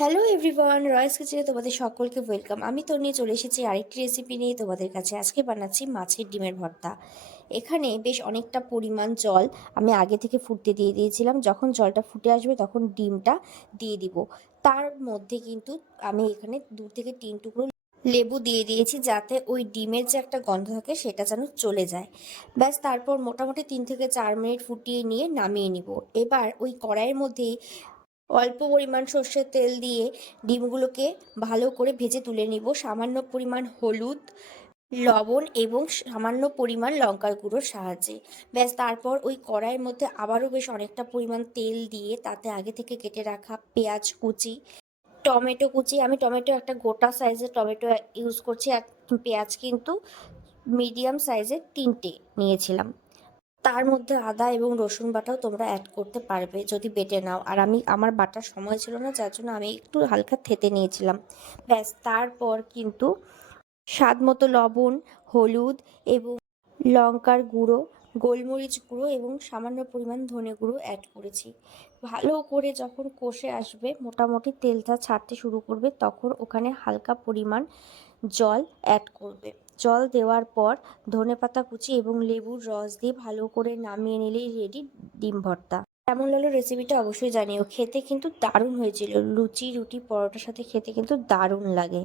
Hello everyone, রয়েস কিচেনে তোমাদের সকলকে ওয়েলকাম। আমি তো নিয়ে চলে এসেছি আরেকটি রেসিপি নিয়ে তোমাদের কাছে। আজকে বানাচ্ছি মাছের ডিমের ভর্তা। এখানে বেশ অনেকটা পরিমাণ জল আমি আগে থেকে ফুটতে দিয়ে দিয়েছিলাম। যখন জলটা ফুটে আসবে তখন ডিমটা দিয়ে দিব। তার মধ্যে কিন্তু আমি এখানে 2 থেকে 3 টুকরো লেবু দিয়ে দিয়েছি, যাতে ওই ডিমের যে একটা গন্ধ থাকে সেটা যেন চলে যায়। ব্যাস, তারপর মোটামুটি 3 থেকে 4 মিনিট ফুটিয়ে নিয়ে নামিয়ে নিব। এবার ওই কড়াইয়ের মধ্যেই অল্প পরিমাণ সর্ষের তেল দিয়ে ডিমগুলোকে ভালো করে ভেজে তুলে নিব। সামান্য পরিমাণ হলুদ, লবণ এবং সামান্য পরিমাণ লঙ্কার গুঁড়োর সাহায্যে। ব্যাস, তারপর ওই কড়াইয়ের মধ্যে আবারও বেশ অনেকটা পরিমাণ তেল দিয়ে তাতে আগে থেকে কেটে রাখা পেঁয়াজ কুচি, টমেটো কুচি, আমি টমেটো একটা গোটা সাইজের টমেটো ইউজ করছি, আর পেঁয়াজ কিন্তু মিডিয়াম সাইজের 3টে নিয়েছিলাম। তার মধ্যে আদা এবং রসুন বাটাও তোমরা অ্যাড করতে পারবে যদি বেটে নাও। আর আমার বাটার সময় ছিল না, যার জন্য আমি একটু হালকা থেতে নিয়েছিলাম। ব্যাস, তারপর কিন্তু স্বাদ মতো লবণ, হলুদ এবং লঙ্কার গুঁড়ো, গোলমরিচ গুঁড়ো এবং সামান্য পরিমাণ ধনে গুঁড়ো অ্যাড করেছি। ভালো করে যখন কষে আসবে, মোটামুটি তেলটা ছাড়তে শুরু করবে, তখন ওখানে হালকা পরিমাণ জল অ্যাড করবে। জল দেওয়ার পর ধনেপাতা কুচি এবং লেবুর রস দিয়ে ভালো করে নামিয়ে নিলেই রেডি ডিম ভর্তা। কেমন লাগলো রেসিপিটা অবশ্যই জানিও। খেতে কিন্তু দারুণ হয়েছিল, লুচি, রুটি, পরোটার সাথে খেতে কিন্তু দারুণ লাগে।